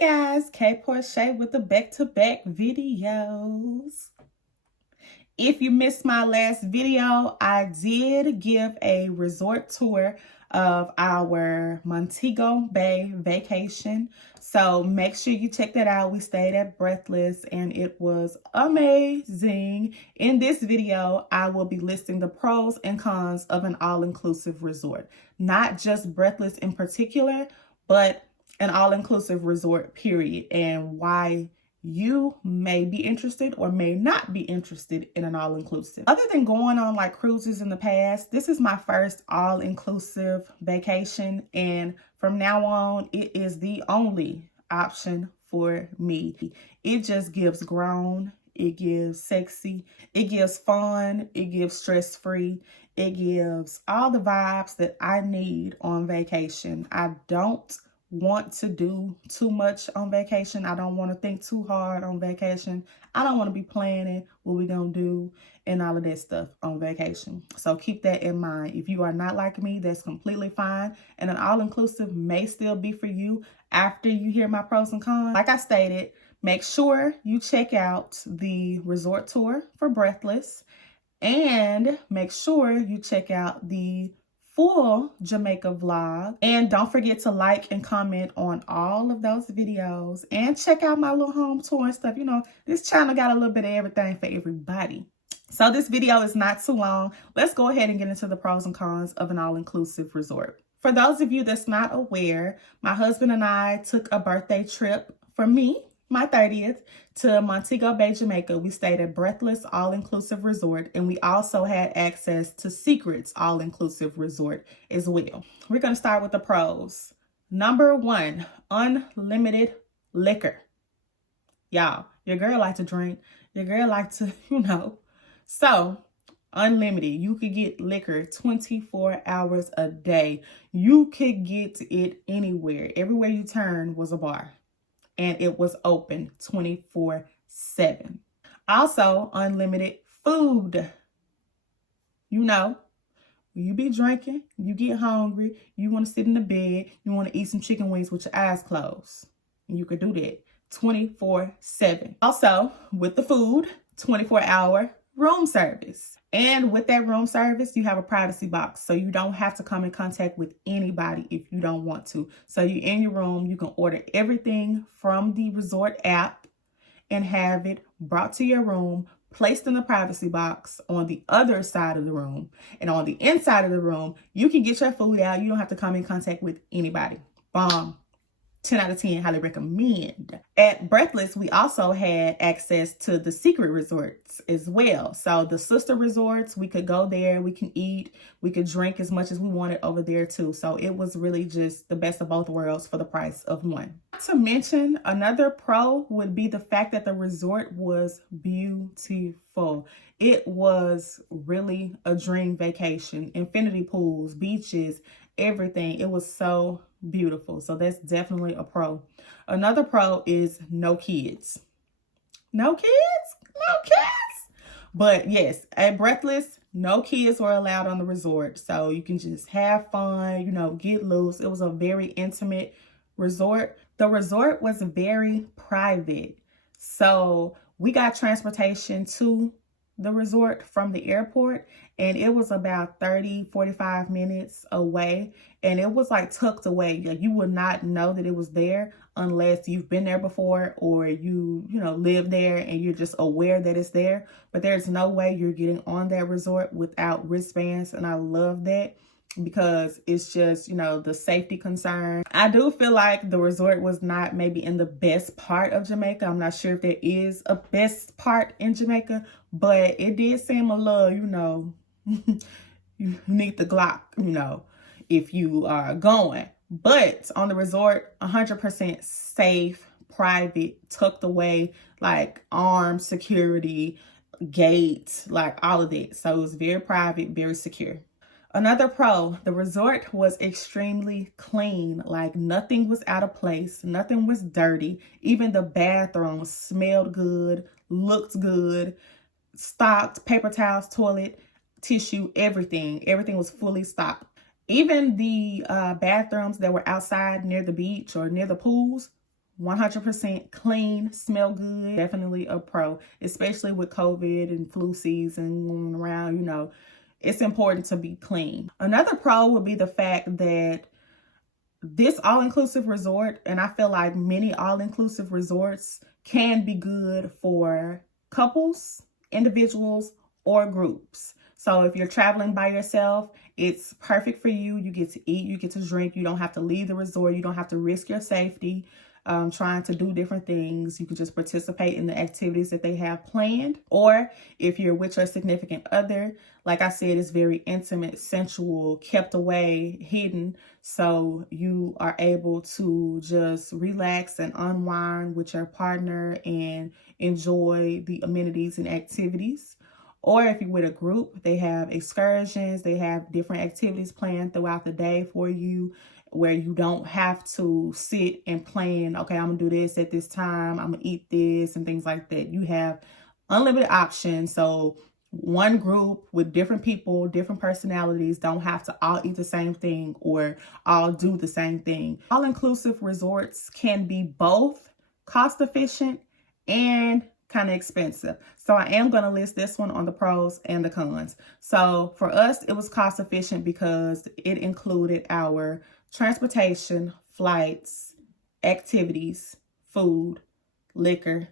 guys, Porche with the back-to-back videos. If you missed my last video, I did give a resort tour of our Montego Bay vacation. So make sure you check that out. We stayed at Breathless and it was amazing. In this video, I will be listing the pros and cons of an all-inclusive resort. Not just Breathless in particular, but an all-inclusive resort, period, and why you may be interested or may not be interested in an all-inclusive. Other than going on like cruises in the past, this is my first all-inclusive vacation, and from now on, it is the only option for me. It just gives grown, it gives sexy, it gives fun, it gives stress-free, it gives all the vibes that I need on vacation. I don't want to do too much on vacation. I don't want to think too hard on vacation. I don't want to be planning what we're going to do and all of that stuff on vacation. So keep that in mind. If you are not like me, that's completely fine. And an all-inclusive may still be for you after you hear my pros and cons. Like I stated, make sure you check out the resort tour for Breathless and make sure you check out the full Jamaica vlog, and don't forget to like and comment on all of those videos and check out my little home tour and stuff. You know, this channel got a little bit of everything for everybody. So this video is not too long. Let's go ahead and get into the pros and cons of an all-inclusive resort. For those of you that's not aware, my husband and I took a birthday trip for me, my 30th, to Montego Bay, Jamaica. We stayed at Breathless All-Inclusive Resort, and we also had access to Secrets All-Inclusive Resort as well. We're going to start with the pros. Number one, unlimited liquor. Y'all, your girl like to drink. Your girl like to, So, unlimited. You could get liquor 24 hours a day. You could get it anywhere. Everywhere you turn was a bar. And it was open 24/7. Also, unlimited food. When you be drinking, you get hungry, you want to sit in the bed, you want to eat some chicken wings with your eyes closed. And you could do that 24/7. Also, with the food, 24-hour room service. And with that room service, you have a privacy box, so you don't have to come in contact with anybody if you don't want to. So you're in your room, you can order everything from the resort app and have it brought to your room, placed in the privacy box on the other side of the room. And on the inside of the room, you can get your food out. You don't have to come in contact with anybody. Bomb. 10 out of 10, highly recommend. At Breathless, we also had access to the secret resorts as well. So the sister resorts, we could go there, we can eat, we could drink as much as we wanted over there too. So it was really just the best of both worlds for the price of one. Not to mention, another pro would be the fact that the resort was beautiful. It was really a dream vacation. Infinity pools, beaches, everything. It was so beautiful. So that's definitely a pro. Another pro is no kids. No kids? No kids? But yes, at Breathless, no kids were allowed on the resort. So you can just have fun, get loose. It was a very intimate resort. The resort was very private. So we got transportation to the resort from the airport, and it was about 30-45 minutes away, and it was like tucked away. Like you would not know that it was there unless you've been there before or you live there and you're just aware that it's there. But there's no way you're getting on that resort without wristbands, and I love that because it's just, the safety concern. I do feel like the resort was not maybe in the best part of Jamaica. I'm not sure if there is a best part in Jamaica, but it did seem a little, you need the Glock, if you are going. But on the resort, 100% safe, private, tucked away, like armed security, gate, like all of that. So it was very private, very secure. Another pro, the resort was extremely clean. Like nothing was out of place. Nothing was dirty. Even the bathrooms smelled good, looked good, stocked, paper towels, toilet, tissue, everything. Everything was fully stocked. Even the bathrooms that were outside near the beach or near the pools 100% clean, smell good. Definitely a pro, especially with COVID and flu season going around, you know, it's important to be clean. Another pro would be the fact that this all-inclusive resort, and I feel like many all-inclusive resorts can be good for couples, individuals, or groups. So if you're traveling by yourself, it's perfect for you. You get to eat, you get to drink. You don't have to leave the resort. You don't have to risk your safety trying to do different things. You can just participate in the activities that they have planned. Or if you're with your significant other, like I said, it's very intimate, sensual, kept away, hidden. So you are able to just relax and unwind with your partner and enjoy the amenities and activities. Or if you're with a group, they have excursions, they have different activities planned throughout the day for you where you don't have to sit and plan, okay, I'm gonna do this at this time, I'm gonna eat this and things like that. You have unlimited options. So one group with different people, different personalities don't have to all eat the same thing or all do the same thing. All-inclusive resorts can be both cost efficient and kind of expensive. So I am going to list this one on the pros and the cons. So for us, it was cost efficient because it included our transportation, flights, activities, food, liquor.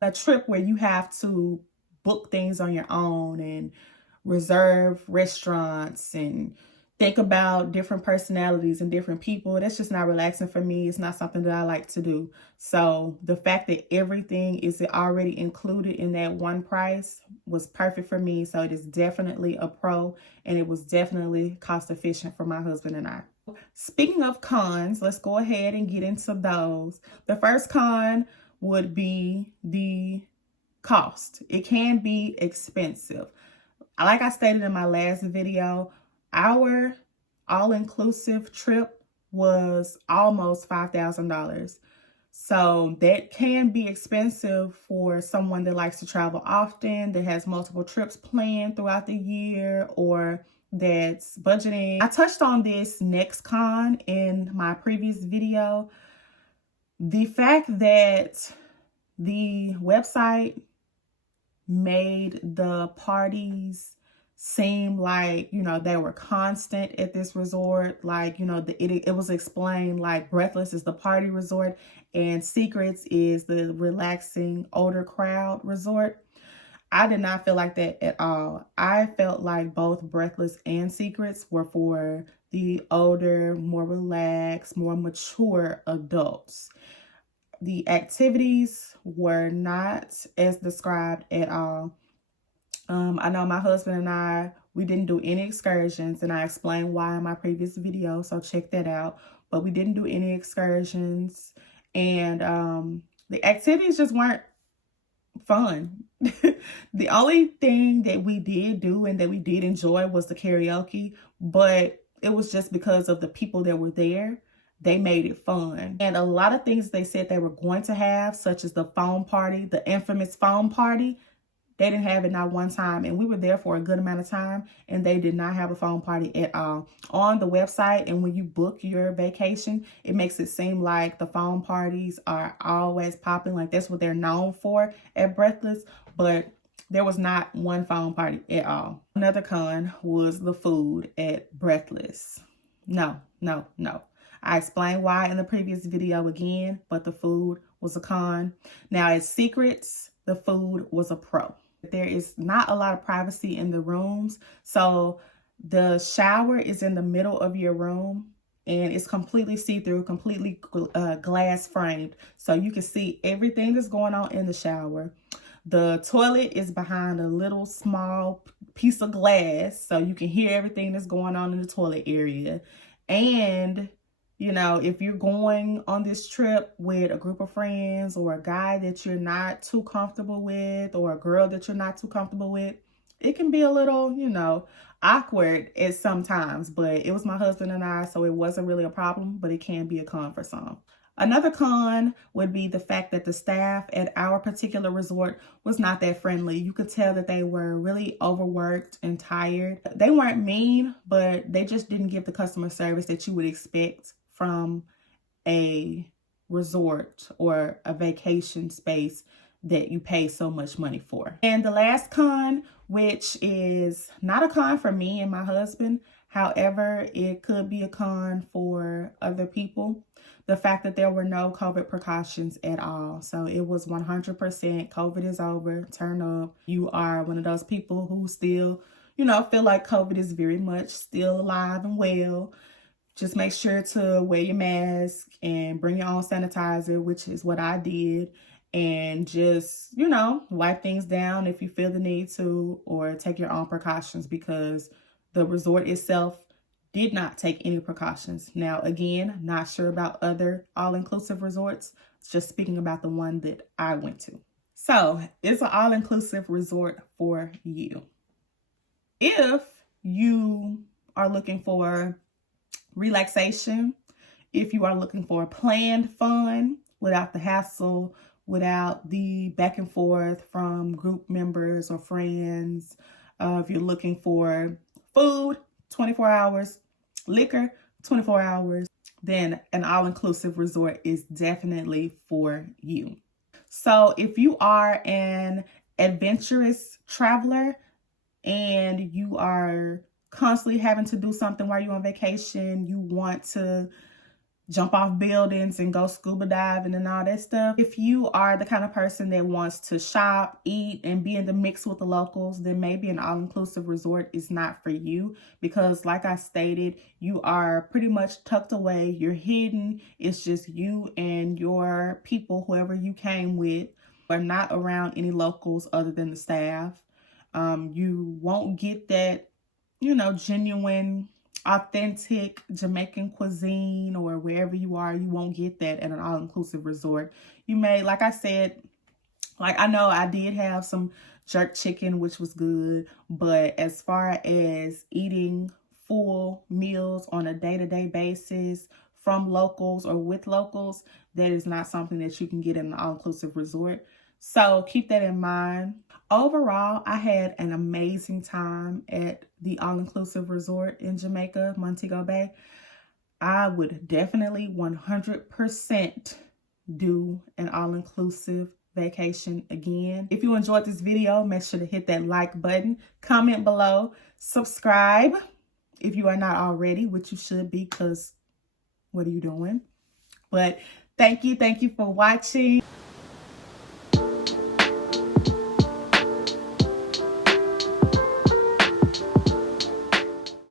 A trip where you have to book things on your own and reserve restaurants and think about different personalities and different people. That's just not relaxing for me. It's not something that I like to do. So the fact that everything is already included in that one price was perfect for me. So it is definitely a pro, and it was definitely cost efficient for my husband and I. Speaking of cons, let's go ahead and get into those. The first con would be the cost. It can be expensive. Like I stated in my last video, our all-inclusive trip was almost $5,000. So that can be expensive for someone that likes to travel often, that has multiple trips planned throughout the year, or that's budgeting. I touched on this next con in my previous video. The fact that the website made the parties seem like, you know, they were constant at this resort. Like, you know, it was explained like Breathless is the party resort and Secrets is the relaxing older crowd resort. I did not feel like that at all. I felt like both Breathless and Secrets were for the older, more relaxed, more mature adults. The activities were not as described at all. I know my husband and I, we didn't do any excursions, and I explained why in my previous video, so check that out. But we didn't do any excursions, and the activities just weren't fun. The only thing that we did do and that we did enjoy was the karaoke, but it was just because of the people that were there. They made it fun. And a lot of things they said they were going to have, such as the foam party, the infamous foam party, they didn't have it not one time. And we were there for a good amount of time, and they did not have a foam party at all. On the website, and when you book your vacation, it makes it seem like the foam parties are always popping, like that's what they're known for at Breathless, but there was not one foam party at all. Another con was the food at Breathless. No. I explained why in the previous video again, but the food was a con. Now at Secrets, the food was a pro. There is not a lot of privacy in the rooms. So the shower is in the middle of your room, and it's completely see-through, completely glass framed. So you can see everything that's going on in the shower. The toilet is behind a little small piece of glass, so you can hear everything that's going on in the toilet area. And you know, if you're going on this trip with a group of friends or a guy that you're not too comfortable with or a girl that you're not too comfortable with, it can be a little, you know, awkward at sometimes. But it was my husband and I, so it wasn't really a problem, but it can be a con for some. Another con would be the fact that the staff at our particular resort was not that friendly. You could tell that they were really overworked and tired. They weren't mean, but they just didn't give the customer service that you would expect from a resort or a vacation space that you pay so much money for. And the last con, which is not a con for me and my husband, however, it could be a con for other people, the fact that there were no COVID precautions at all. So it was 100% COVID is over, turn up. You are one of those people who still, you know, feel like COVID is very much still alive and well. Just make sure to wear your mask and bring your own sanitizer, which is what I did. And just, you know, wipe things down if you feel the need to, or take your own precautions, because the resort itself did not take any precautions. Now, again, not sure about other all-inclusive resorts, just speaking about the one that I went to. So it's an all-inclusive resort for you. If you are looking for relaxation, if you are looking for planned fun without the hassle, without the back and forth from group members or friends, if you're looking for food 24 hours, liquor 24 hours, then an all-inclusive resort is definitely for you. So if you are an adventurous traveler and you are constantly having to do something while you're on vacation, you want to jump off buildings and go scuba diving and all that stuff. If you are the kind of person that wants to shop, eat, and be in the mix with the locals, then maybe an all-inclusive resort is not for you, because like I stated, you are pretty much tucked away, you're hidden, it's just you and your people, whoever you came with, are not around any locals other than the staff. You won't get that, you know, genuine, authentic Jamaican cuisine, or wherever you are, you won't get that at an all-inclusive resort. You may, like I said, like I know I did have some jerk chicken, which was good, but as far as eating full meals on a day-to-day basis from locals or with locals, that is not something that you can get in an all-inclusive resort. So keep that in mind. Overall, I had an amazing time at the all-inclusive resort in Jamaica, Montego Bay. I would definitely 100% do an all-inclusive vacation again. If you enjoyed this video, make sure to hit that like button, comment below, subscribe if you are not already, which you should be, because what are you doing? But thank you for watching.